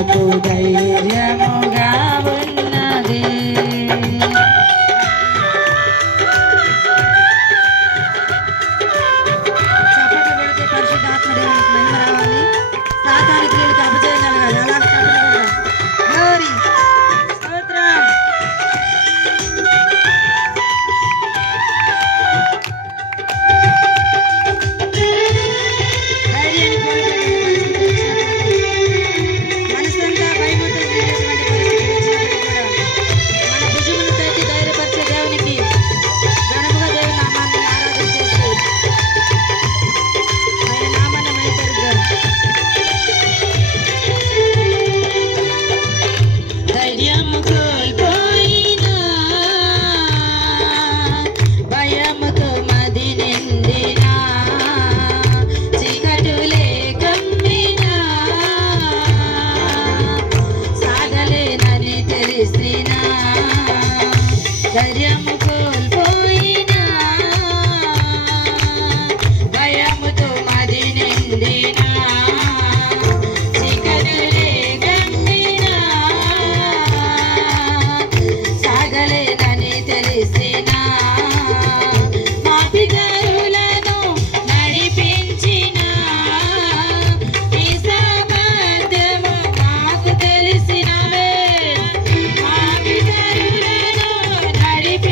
నాకు ధైర్యముగా ఉన్నది. చప్పట్లు కొడితే పరిశుద్ధాత్మ దేవునికి మహిమ రావాలి. సాతాను క్రియలకు అపజయం కలగాలి. అలా చప్పట్లు కొడదాం. గ్లోరీ స్తోత్రం. ధైర్యము కోల్పోయినా భయముతో మది నిండినా చీకటిలే గమ్మినా సాగలేనని తెలిసినా మా పితరులను నడిపించిన ఈ సామర్థ్యము మాకు తెలిసినవే. మా పితరులను నడిపి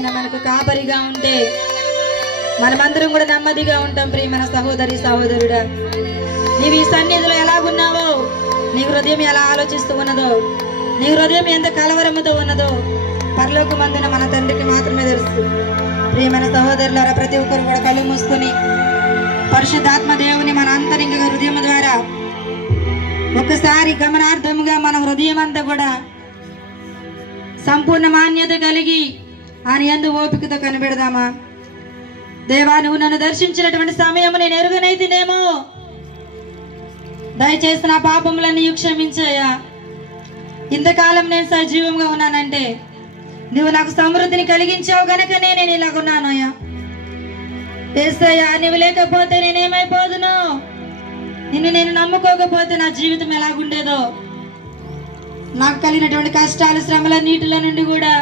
ఆయన మనకు కాపరిగా ఉంటే మనమందరం కూడా నెమ్మదిగా ఉంటాం. ప్రియమైన సహోదరి సహోదరుడా, నీవు ఈ సన్నిధిలో ఎలాగున్నావో, నీ హృదయం ఎలా ఆలోచిస్తూ ఉన్నదో, నీ హృదయం ఎంత కలవరముతో ఉన్నదో పరలోకమందున మన తండ్రికి మాత్రమే తెలుసు. ప్రియమైన సహోదరులారా, ప్రతి ఒక్కరు కూడా కళ్ళు మూసుకొని పరిశుద్ధాత్మ దేవుని మన అంతరింగ హృదయం ద్వారా ఒకసారి గమనార్థముగా మన హృదయం అంతా కూడా సంపూర్ణ మాన్యత కలిగి ఆయన యందు ఓపికతో కనిపెడదామా? దేవా, నువ్వు నన్ను దర్శించినటువంటి సమయం నేను ఎరుగనైతేనేమో, దయచేసి నా పాపములన్నీ క్షమించాయా. ఇంతకాలం నేను సజీవంగా ఉన్నానంటే నువ్వు నాకు సమృద్ధిని కలిగించావు గనకనే నేను ఇలాగున్నానయ్యా. యేసయ్యా, నువ్వు లేకపోతే నేనేమైపోదును? నిన్ను నేను నమ్ముకోకపోతే నా జీవితం ఎలాగుండేదో. నాకు కలిగినటువంటి కష్టాలు శ్రమలన్నిటిలో నుండి కూడా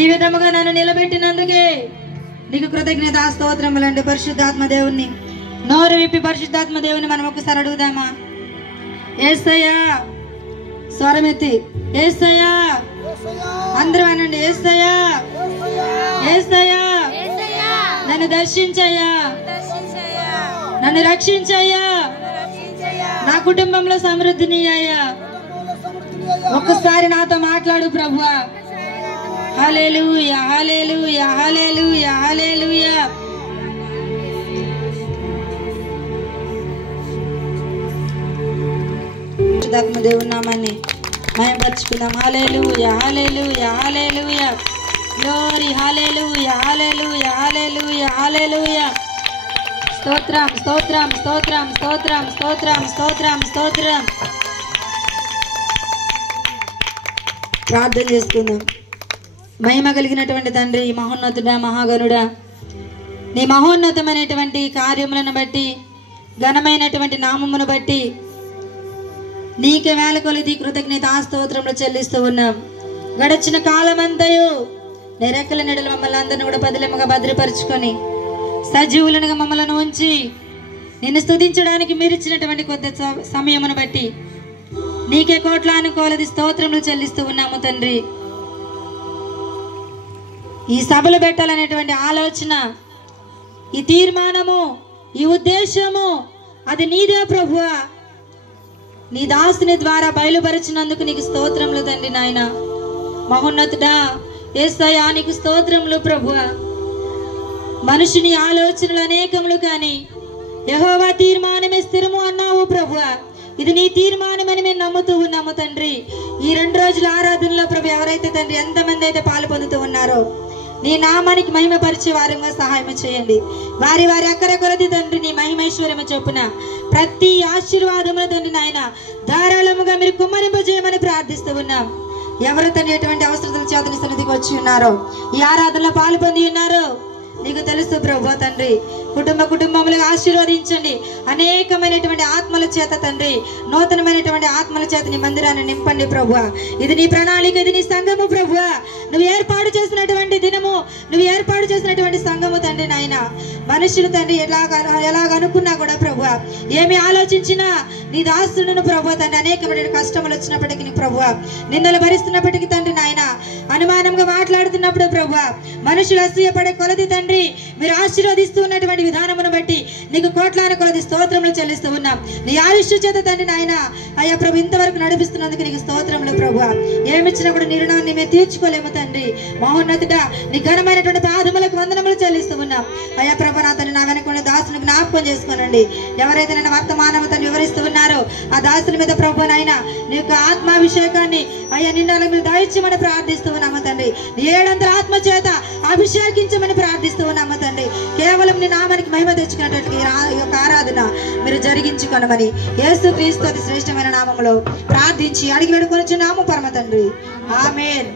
ఈ విధముగా నన్ను నిలబెట్టినందుకే నీకు కృతజ్ఞత స్తోత్రములండి. పరిశుద్ధాత్మ దేవుణ్ణి నోరు విప్పి పరిశుద్ధాత్మ దేవుని మనం ఒకసారి అడుగుదామా? యేసయ్యా, స్వరమెత్తి యేసయ్యా, అందరూ అనండి, యేసయ్యా, యేసయ్యా, నన్ను దర్శించయ్యా, నన్ను రక్షించయ్యా, నా కుటుంబంలో సమృద్ధిని అయ్యా. ఒక్కసారి నాతో మాట్లాడు ప్రభువా. హల్లెలూయా, హల్లెలూయా, హల్లెలూయా, హల్లెలూయా. పరిశుద్ధాత్మ దేవుని నామాన్ని మహిమపరచుకుందాం. హల్లెలూయా, హల్లెలూయా, హల్లెలూయా, గ్లోరీ, హల్లెలూయా, హల్లెలూయా, హల్లెలూయా, హల్లెలూయా. స్తోత్రం, స్తోత్రం, స్తోత్రం, స్తోత్రం, స్తోత్రం, స్తోత్రం, స్తోత్రం. ప్రార్థన చేసుకుందాం. మహిమ కలిగినటువంటి తండ్రి, మహోన్నతుడా, మహాగణుడా, నీ మహోన్నతమైనటువంటి కార్యములను బట్టి, ఘనమైనటువంటి నామమును బట్టి నీకే వేల కొలిది కృతజ్ఞత స్తోత్రములు చెల్లిస్తూ ఉన్నాం. గడిచిన కాలమంతయు నీ రెక్కల నీడలు మమ్మల్ని అందరిని కూడా పదిలముగా భద్రపరుచుకొని సజీవులనుగా మమ్మల్ని ఉంచి నిన్ను స్తుతించడానికి మీరు ఇచ్చినటువంటి కొద్ది సమయమును బట్టి నీకే కోట్లాను కొలది స్తోత్రములు చెల్లిస్తూ ఉన్నాము తండ్రి. ఈ సభలు పెట్టాలనేటువంటి ఆలోచన, ఈ తీర్మానము, ఈ ఉద్దేశము అది నీదే ప్రభువా. నీ దాసుని ద్వారా బయలుపరిచినందుకు నీకు స్తోత్రములు తండ్రి. నాయన మహోన్నతుడా, యేసయ్యా, నీకు స్తోత్రములు ప్రభువా. మనుషుని ఆలోచనలు అనేకములు కానీ యెహోవా తీర్మానమే స్థిరము అన్నావు ప్రభువా. ఇది నీ తీర్మానమని మేము నమ్ముతూ ఉన్నాము తండ్రి. ఈ 2 రోజుల ఆరాధనలో ప్రభు ఎవరైతే తండ్రి ఎంతమంది అయితే పాలు పొందుతూ ఉన్నారో నీ నామానికి మహిమ పరిచే వారంగా సహాయం చేయండి. వారి వారి అక్కర కొలది తండ్రి నీ మహిమైశ్వర్యము చొప్పున ప్రతి ఆశీర్వాదమును తండ్రి నాయన ధారాళముగా మీరు కుమ్మరింపజేయమని ప్రార్థిస్తూ ఉన్నాం. ఎవరు తండ్రి ఎటువంటి అవసరతల చేత నీ సన్నిధికి వచ్చి ఉన్నారో, ఈ ఆరాధనలో పాలు పొంది ఉన్నారో నీకు తెలుసు ప్రభు తండ్రి. కుటుంబములు ఆశీర్వదించండి. అనేకమైనటువంటి ఆత్మల చేత తండ్రి, నూతనమైనటువంటి ఆత్మల చేత నీ మందిరాన్ని నింపండి ప్రభు. ఇది నీ ప్రణాళిక, ఇది నీ సంఘము ప్రభు. నువ్వు ఏర్పాటు చేసినటువంటి దినము, నువ్వు ఏర్పాటు చేసినటువంటి సంఘము తండ్రి నాయన. మనుషులు తండ్రి ఎలాగనుకున్నా కూడా ప్రభు, ఏమి ఆలోచించినా నీ దాసులను ప్రభు తండ్రి అనేకమైన కష్టములు వచ్చినప్పటికీ ప్రభు, నిందలు భరిస్తున్నప్పటికీ తండ్రి నాయన, అనుమానంగా మాట్లాడుతున్నప్పుడు ప్రభు, మనుషులు అసూయపడే కొలది తండ్రి మీరు ఆశీర్వదిస్తూ ఉన్నటువంటి విధానమును బట్టి నీకు కోట్లాన కొలది స్తోత్రములు చెల్లిస్తూ ఉన్నాం. నీ ఆయుష్ చేత తండ్రి నాయన అయ్యా ప్రభు ఇంతవరకు నడిపిస్తున్నందుకు నీకు స్తోత్రములు ప్రభు. ఏమిచ్చినా కూడా నీ రుణాన్ని మేము తీర్చుకోలేము తండ్రి. మహోన్నతుడా, నీ ఘనమైనటువంటి పాదములకు వందనములు చెల్లిస్తూ ఉన్నాం. అయ్యా ప్రభు, నా తండ్రి నా వెనక దాసుని జ్ఞాపకం చేసుకోనండి. ఎవరైతే నేను వర్తమానము తను వివరిస్తూ ఉన్నారో ఆ దాసుని మీద ప్రభు నాయన నీ యొక్క ఆత్మాభిషేకాన్ని అయ్యా నిన్న మీరు దయచేయమని ప్రార్థిస్తూ ఉన్నాము తండ్రి. నీ 700 ఆత్మ చేత అభిషేకించమని ప్రార్థిస్తూ ఉన్నాము తండ్రి. కేవలం నీ నామానికి మహిమ తెచ్చుకున్నటువంటి ఈ యొక్క ఆరాధన మీరు జరిగించుకొనమని యేసుక్రీస్తు అతి శ్రేష్టమైన నామములో ప్రార్థించి అడిగి వేడుకొనుచున్నాము పరమ తండ్రి. ఆమేన్.